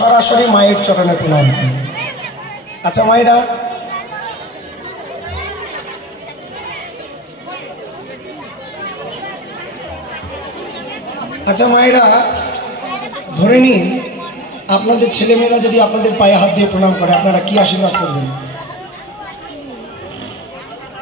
সরাসরি মায়ের চরণে প্রণাম করলেন। আচ্ছা মায়েরা, ধরে নিন আপনাদের ছেলেমেয়েরা যদি আপনাদের পায়ে হাত দিয়ে প্রণাম করে, আপনারা কি আশীর্বাদ করবেন?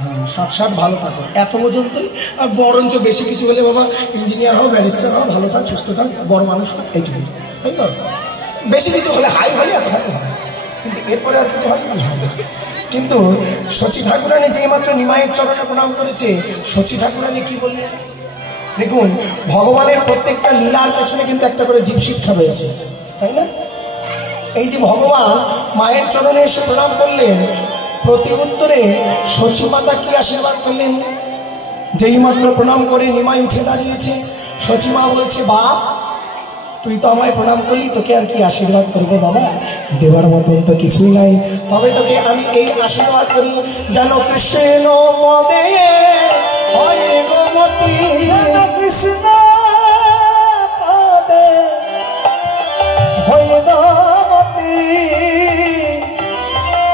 হ্যাঁ, 60 ভালো থাকো, এত পর্যন্তই। আর বরঞ্চ বেশি কিছু হলে বাবা ইঞ্জিনিয়ার হও, ব্যারিস্টার হও, ভালো থাক, সুস্থ থাক, বড় মানুষ থাক, এইটুকু, তাই তো? বেশি কিছু হলে হাই হলে এত ভালো হয়, কিন্তু এরপরে আর কিছু হয় না। কিন্তু শচী ঠাকুরানী যে মাত্র নিমাইয়ের চরণে প্রণাম করেছে, শচী ঠাকুরানী কি বললেন দেখুন, ভগবানের প্রত্যেকটা লীলার পেছনে কিন্তু একটা করে জীব শিক্ষা রয়েছে, তাই না? এই যে ভগবান মায়ের চরণে এসে প্রণাম করলেন, প্রতি উত্তরে শচী মাতা কি আশীর্বাদ করলেন? যেই মাত্র প্রণাম করে নিমাই উঠে দাঁড়িয়েছে, শচী মা বলছে, বাপ তুই তো আমায় প্রণাম করলি, তোকে আর কি আশীর্বাদ করবো বাবা, দেবার মতন তো কিছুই নাই, তবে তোকে আমি এই আশীর্বাদ করি, যেন কৃষ্ণ পদে হয় গোমতী, কৃষ্ণ পদে হয় গোমতী,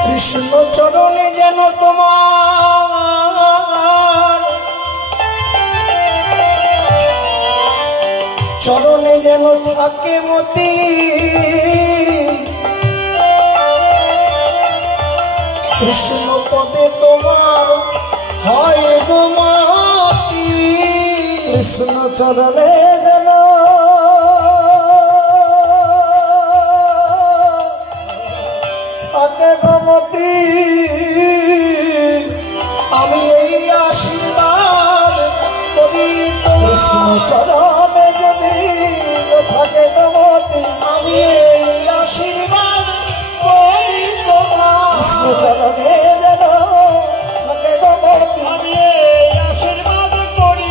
কৃষ্ণ চরণে যেন তোমার চরণে যেন থাকে মতি, কৃষ্ণ পদে তোমার হয় গোমতী, কৃষ্ণ চরণে যেন থাকে গোমতী। আমি এই আশীর্বাদ করি কৃষ্ণ চরণে যদি থাকে গোমতী, আমি এই আশীর্বাদ করি তোমার কৃষ্ণ চরণে যেন থাকে গোমতী, আমি এই আশীর্বাদ করি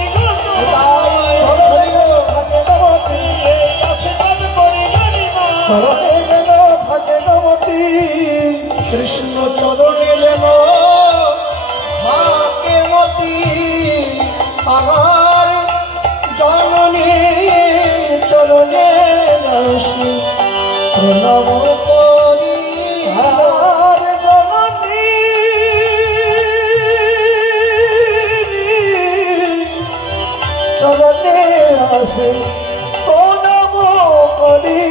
থাকে গোমতী, আশীর্বাদ করি চরণে যেন থাকে গোমতী, কৃষ্ণ চরণে যেন থাকে মতি, আমার জননী চরণে আসি প্রণব করি, আমার জননী চরণে আসি প্রণব করি।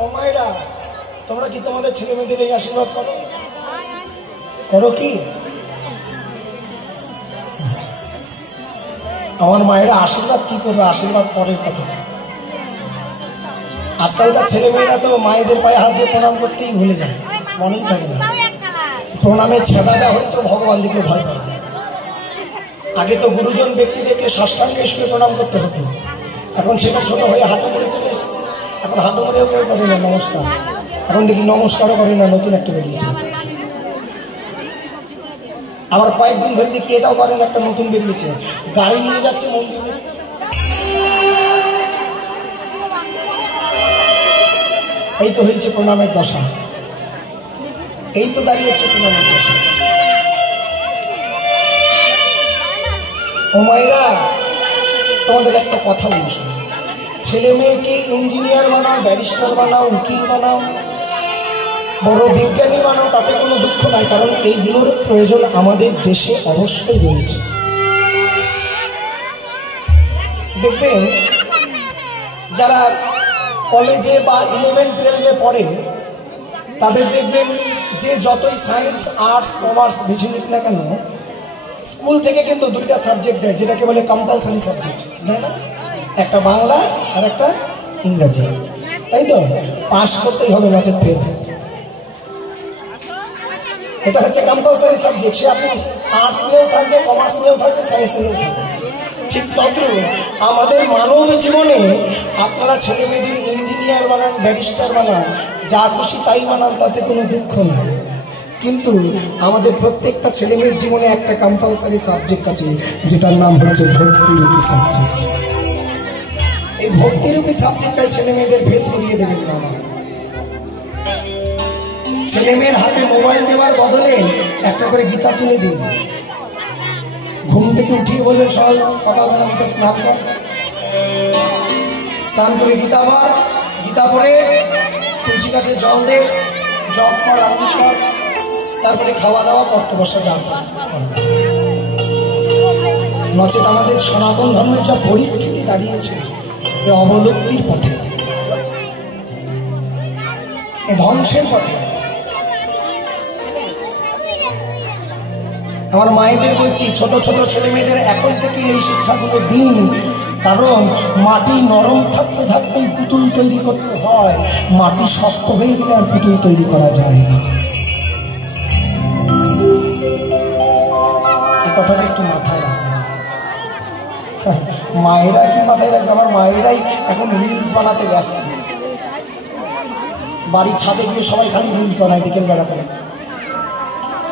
ও মায়েরা, তোমরা কি তোমাদের ছেলে মেয়েদের এই আশীর্বাদ করো? করো কি? আমার মায়েরা আশীর্বাদ কি করবে? আশীর্বাদ পরের কথা। আজকালকার ছেলে মেয়েরা তো মায়েদের পায়ে হাত দিয়ে প্রণাম করতেই ভুলে যায়, মনেই থাকে না। প্রণামে ছেদা যা হয়েছে, ভগবান দেখলে ভয় পাওয়া যায়। আগে তো গুরুজন ব্যক্তি দেখলে সাষ্টাঙ্গে শুয়ে প্রণাম করতে হতো, এখন সেটা ছোট হয়ে হাঁটু মুড়ে চলে এসেছে। এখন হাঁটু মুড়েও কেউ করে না নমস্কার, এখন দেখি নমস্কারও করে না, নতুন একটা বেরিয়েছে। আবার কয়েকদিন ধরে দেখি এটাও করেন, একটা নতুন বেরিয়েছে, গাড়ি নিয়ে যাচ্ছে মন্দির বেরিয়েছে। এই তো হয়েছে প্রণামের দশা, এই তো দাঁড়িয়েছে প্রণামের দশা। ও মায়েরা, তোমাদের একটা কথা বলি, ছেলে মেয়েকে ইঞ্জিনিয়ার বানাও, ব্যারিস্টার বানাও, উকিল বানাও, বড় বিজ্ঞানী বানাও, তাতে কোনো দুঃখ নাই, কারণ এইগুলোর প্রয়োজন আমাদের দেশে অবশ্যই রয়েছে। দেখবেন যারা কলেজে বা 11-12 পড়ে, তাদের দেখবেন যে যতই সায়েন্স, আর্টস, কমার্স বেছে নিক না কেন, স্কুল থেকে কিন্তু 2টা সাবজেক্ট দেয়, যেটাকে বলে কম্পালসারি সাবজেক্ট, তাই না? একটা বাংলা আর একটা ইংরাজি, তাই তো? পাস করতেই হবে, মাঝে ফেল। এটা হচ্ছে কম্পালসারি সাবজেক্ট। সে আপনি আর্টস নিয়েও থাকবে, কমার্স নিয়েও থাকবে, সায়েন্স নিয়েও থাকবে। ঠিক তত আমাদের মানব জীবনে আপনারা ছেলে মেয়েদের ইঞ্জিনিয়ার বানান, ব্যারিস্টার বানান, যা খুশি তাই বানান, তাতে কোনো দুঃখ নাই। কিন্তু আমাদের প্রত্যেকটা ছেলে মেয়ের জীবনে একটা কম্পালসারি সাবজেক্ট আছে, যেটার নাম হচ্ছে ভক্তিরূপী সাবজেক্ট। এই ভক্তিরূপী সাবজেক্টটাই ছেলে মেয়েদের ভেদ করিয়ে দেবেন না। ছেলে মেয়ের হাতে মোবাইল দেওয়ার বদলে একটা করে গীতা তুলে দিন। ঘুম থেকে উঠিয়ে বললেন সকালবেলা উঠে স্নান কর, স্নান করে গীতা পড়, গীতা পড়ে তুলসী গাছে জল দে, জপ কর, রান্না কর, তারপরে খাওয়া দাওয়া করতে বসা যাও। নচেত আমাদের সনাতন ধর্মের যা পরিস্থিতি দাঁড়িয়েছে, এ অবলুপ্তির পথে, এ ধ্বংসের পথে। আমার মায়েদের বলছি, ছোট ছোট ছেলে মেয়েদের এখন থেকে এই শিক্ষাগুলো দিন, কারণ মাটি নরম থাকতে থাকতেই পুতুল তৈরি করতে হয়, মাটি শক্ত হয়ে গেলে আর পুতুল তৈরি করা যায় না। এই কথাটা একটু মাথায় রাখবেন। মায়েরা কি মাথায় রাখবে? আমার মায়েরাই এখন রিলস বানাতে ব্যস্ত। বাড়ির ছাদে গিয়ে সবাই খালি রিলস বানায় বিকেল বেলা করে।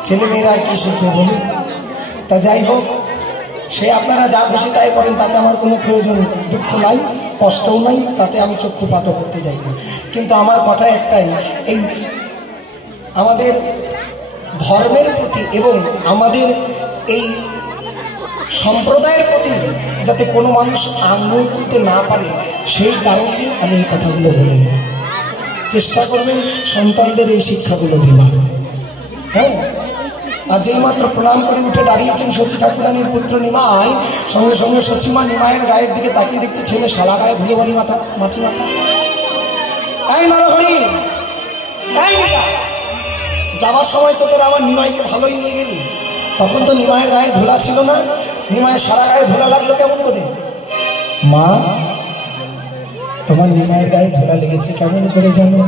ছেলে মেয়েরা আর কি শিখবে বলুন? তা যাই হোক, সে আপনারা যা খুশি তাই করেন, তাতে আমার কোনো প্রয়োজন, দুঃখ নাই, কষ্টও নাই, তাতে আমি চক্ষুপাত করতে যাই না। কিন্তু আমার কথা একটাই, এই আমাদের ধর্মের প্রতি এবং আমাদের এই সম্প্রদায়ের প্রতি যাতে কোনো মানুষ আঙ্গুল তুলতে না পারে, সেই কারণে আমি এই কথাগুলো বলে নিই। চেষ্টা করবেন সন্তানদের এই শিক্ষাগুলো দেওয়ার। হ্যাঁ, আর যেই মাত্র প্রণাম করে উঠে দাঁড়িয়েছেন সচি ঠাকুরানীর পুত্র নিমাই, সঙ্গে সঙ্গে সচিমা নিমাইয়ের গায়ের দিকে তাকিয়ে দেখছে ছেলে শালা গায়ে ধুলো বাড়ি মাথা, মাটি মাথা। এই নরহরি, যাবার সময় তো তোরা আমার নিমাইকে ভালোই নিয়ে গেলি, তখন তো নিমাইয়ের গায়ে ধুলা ছিল না, নিমাইয়ের সারা গায়ে ধুলা লাগলো কেমন করে? মা, তোমার নিমাইয়ের গায়ে ধুলা লেগেছে কেমন করে জানো?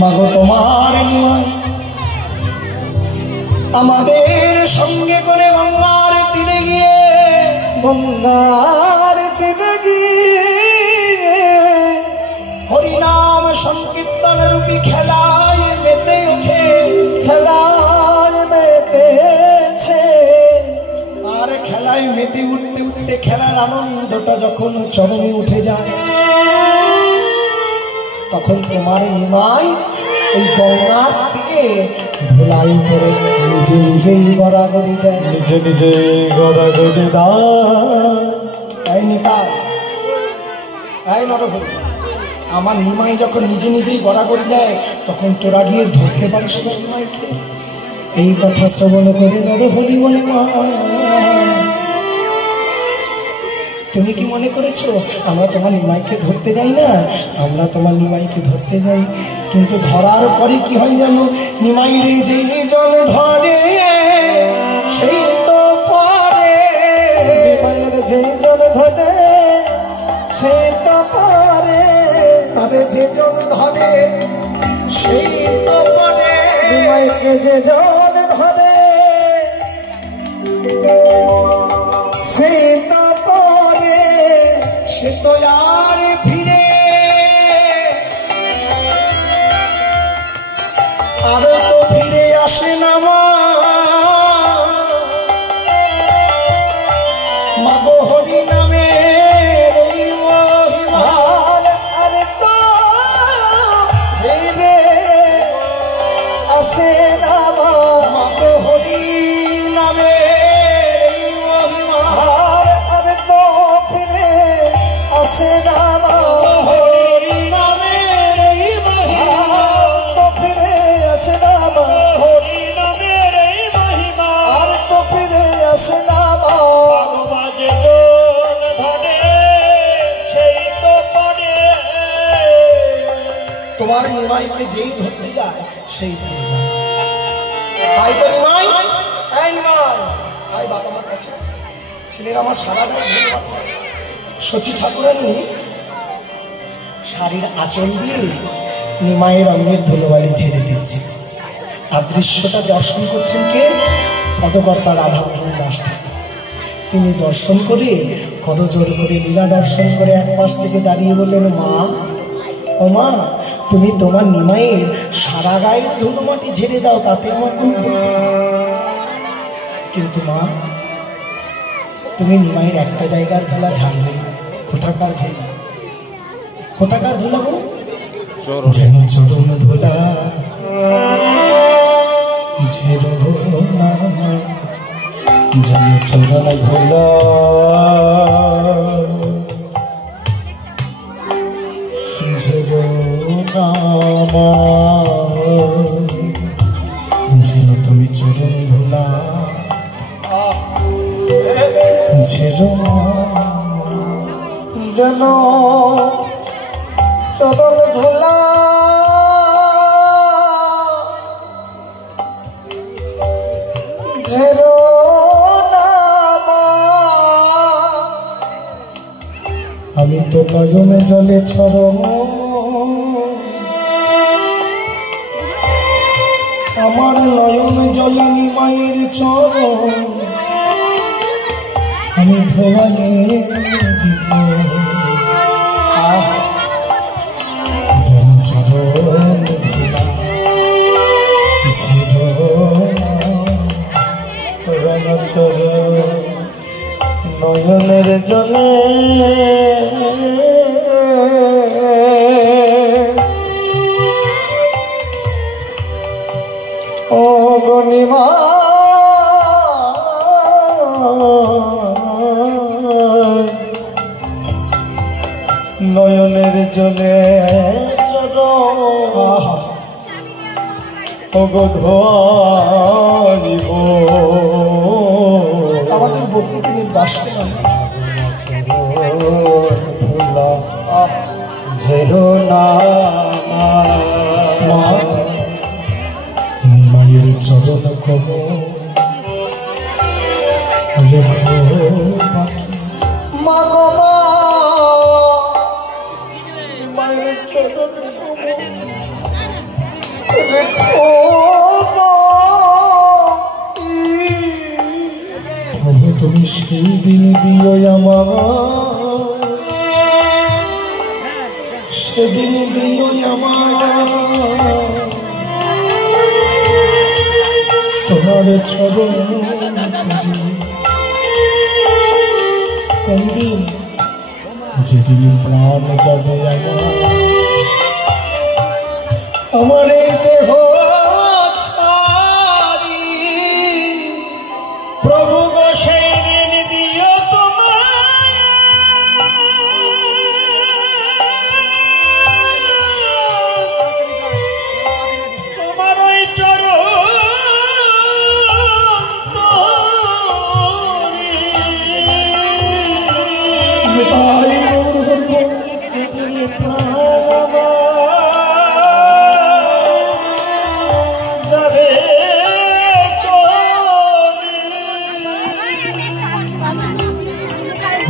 মাগো, তোমার নিমাই আমাদের সঙ্গে করে গঙ্গার তীরে গিয়ে, গঙ্গার তীরে গিয়ে হরিনাম সংকীর্তন রূপী খেলায় মেতে ওঠে, খেলায় মেতেছে। আর খেলায় মেতে উঠতে উঠতে খেলার আনন্দটা যখন চরমে উঠে যায়, তখন তোমার নিমাই ওই গঙ্গার থেকে ধুলাই করে নিজে নিজেই গড়াগড়ি দেয়, নিজে নিজে গড়াগড়ি দেয়। নিতাই, এই নরহরি, আমার নিমাই যখন নিজে নিজেই গড়াগড়ি দেয়, তখন তোরা গিয়ে ধরতে পারিস না নিমাইকে? এই কথা শ্রবণ করে নরহরি বলে, মা, তুমি কি মনে করেছো আমরা তোমার নিমাইকে ধরতে যাই না? আমরা তোমার নিমাইকে ধরতে যাই, কিন্তু ধরার পরে কি হয় জানো? নিমাইরে যেই জন ধরে সেই তো পারে, নিমাইরে যেই জন ধরে সেই তো পারে, তবে যে জন ধরে সেই তো পারে, নিমাইকে যে জন ধরে সেই তো পারে, সে তো আর ফিরে আর তো ফিরে আসে না। মাগো হরি নামে আর তো ফিরে আসে না। মাগো হরি নামে আর তো ফিরে আসে না। হরি নামে তো ফিরে আসে না। হরি নামে আর তো ফিরে আসে না। তোমার নিমাইকে যেই ধরতে যায় সেই ধরে যায়। তাই তো নিমাই, এই নিমাই, তাই বাবা মার কাছে ছেলের আমার সারা গায়ে সচি ঠাকুরানী শাড়ির আঁচল দিয়ে নিমাইয়ের রঙের ধুলোবালি ছেড়ে দিচ্ছে। আর দৃশ্যটা দর্শন করছেন কে? পদকর্তা রাধামোহন দাস ঠাকুর। তিনি দর্শন করে করজোড় করে লীলা দর্শন করে এক পাশ থেকে দাঁড়িয়ে বললেন, মা, ও মা, তুমি তোমার নিমাইয়ের সারা গায়ের ধুলো মাটি ঝেড়ে দাও, তাতে আমার কোনো দুঃখ নেই। কিন্তু মা, তুমি নিমাইয়ের একটা জায়গার ধুলা ঝাড়বে না। কোথাকার ধুলা? কোথাকার ধুলা গো? যেন চরণ ধুলা ঝেড়ো না, যেন চরণ ধুলা ঝেড়ো না ঝেড়ো তুমি চরণ ধুলা ঝেড়ো না যেন চরণ ধুলা ঝেড়ো না আমি তো নয়নে জলে ছড়ো আমার নয়ন জলে নিমাইয়ের চরণ আমি ধোয়াইয়ে দিব যেন চরণ ধুলা ঝেড়ো নয়নের জলে ও গনিমা নয়নের জলে ধোয়াইব আমাদের বহুদিনের বাসনা ঝেড়ো না নিমাইয়ের চরণ কব রেখো পাখি মা গো মা নিমাইয়ের চরণ কব রেখো তুমি সেই দিন দিও আমার সেদিন দিও আমার তোমার চরণ কোন দিন যেদিন প্রাণ যাবে আমার এই দেহ ছাড়ি প্রভু গো সেই দিন দিও তোমার ওই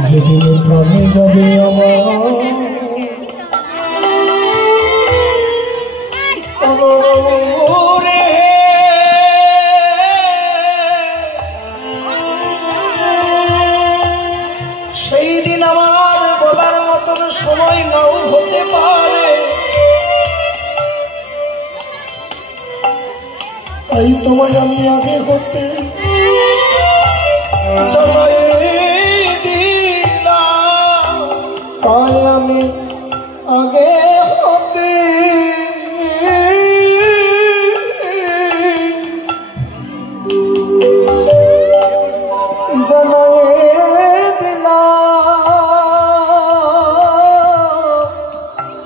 যেদিন প্রাণে যাবে আমার সেই দিন আমার বলার মতন সময় নাও হতে পারে তাই তোমায় আমি আগে হতে জানাই তাই আমি আগে হতে জানাই দিলাম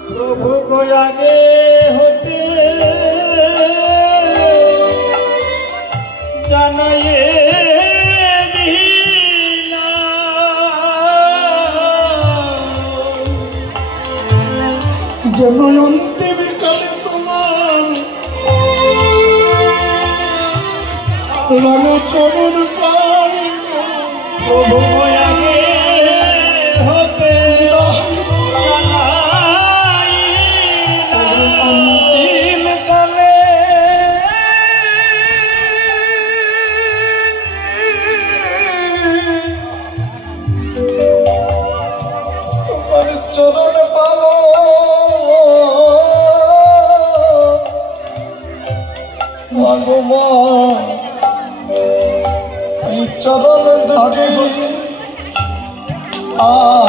প্রভু গো আগে হতে জানাই যেন অন্তিম কালে তোমার রাঙা চরণ পাই প্রভু আগে হতে অন্তিম কালে তোমার চরণ পাবো চরণ আগে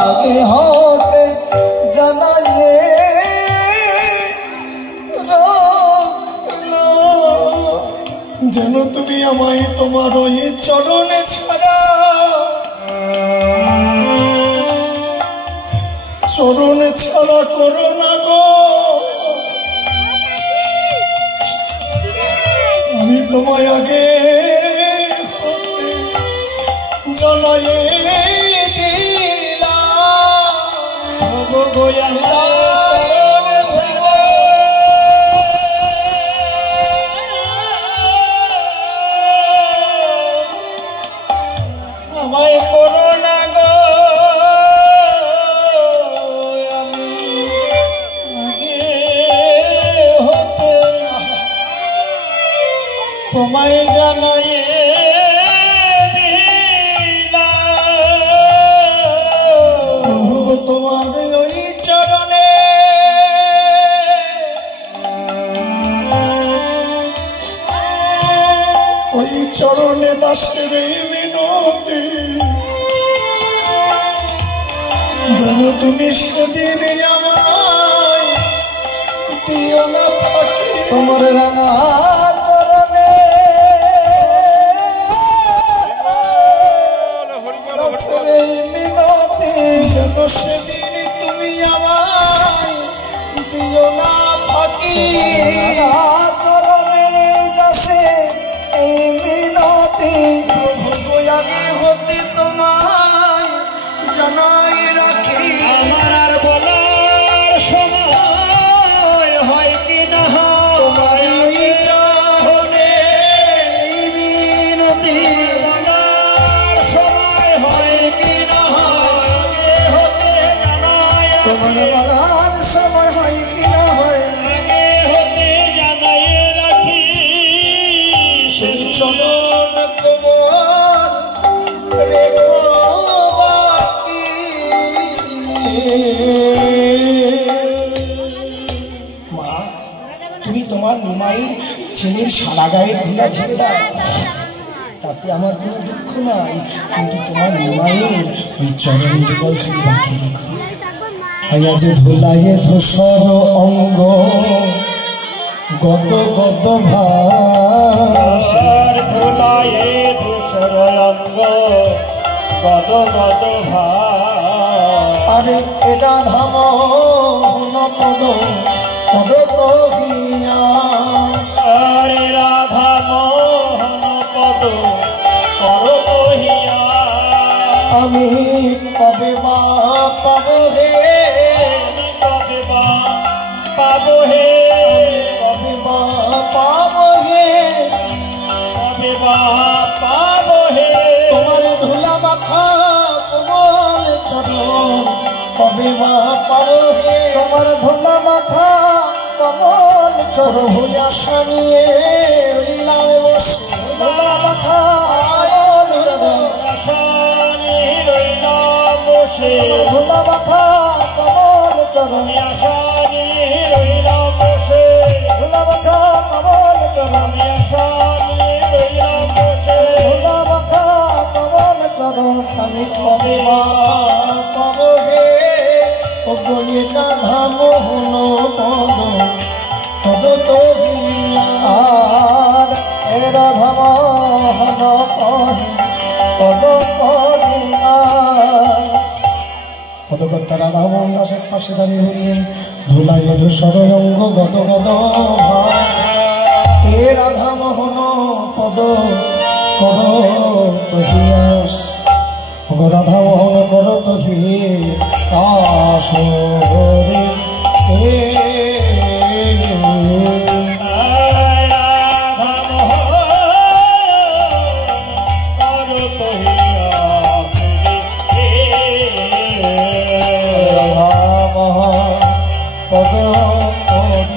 আগে হতে জানাইয়ে যেন তুমি আমায় তোমার ওই চরণে ছাড়া চরণ ছাড়া করো না গো, আমি তোমায় আগে জানাই দিলাম আমায় করো না গো, আমি আগে হতে তোমায় জানাই প্রভু তোমার ওই চরণে ওই চরণে দাসের এই মিনতি যেন তুমি সেদিন আমায় দিও না ফাঁকি। তোমার রাঙা চরণে দাসের এই মিনতি যেন সেদিন তুমি আমায় দিও না ফাঁকি। চরণে দাসে এই মিনতি প্রভু আগে হতে তোমায় জানাই রাখি। আমার আর বলার সময় হয় কি না, তোমার ওই চরণে এই মিনতি বলার সময় হয় কি না, আগে হতে জানাই তোমার বলার সময় হয় কি না হয়, আগে হতে জানাই রাখি। সেই চরণ কোমল রেখো বাকি। মা, তুমি তোমার নিমাইয়ের ছেলের সারা গায়ের ধুলা ছেড়ে দাও, তাতে আমার কোনো দুঃখ নাই, কিন্তু তোমার নিমাইয়ের ওই চরণ যুগল খালি বাকি রেখো। তাই আজ ধুলাইয়ে ধূসর অঙ্গ গত গত ভাষা ধুলায়ে ধূসর অঙ্গ গদ গদ আরে এটা ধাম পদ পদ তো হিয়া আরে রাধা মোহন পদ কর কহিয়া আমি কবে বা পাবো হে, আমি কবে বা পাবো হে, কবে বা পাবো হে কবে বা পাবো হে, তোমার ধুলা মাখা কোমল চরণ কবে বা পাবো হে, তোমার ধুলা মাখা কমল চরণ হইয়া সানিয়ে রইলাম বসে ধুলা মাখা আশানি রইলাম বসে, ধুলা মাখা কমল চরণ আশানি রইলাম বসে, ধুলা মাখা কমল চরণ আশানি রইলাম বসে, ধুলা মাখা কমল চরণ আমি কবে বা পাবো হে, ও গয়ে না ধাম হন পদ পদ তো আর এরা ধাম হন পদ করিয়া। পদকর্তা রাধামোহন দাসের পাশে দাঁড়িয়ে বললেন, ধুলাইয়ে ধূসর অঙ্গ গদ গদ ভাই, এ রাধামোহন পদ কর তহিয়াস, রাধামোহন কর তহি আসরে রাধামোহন পদ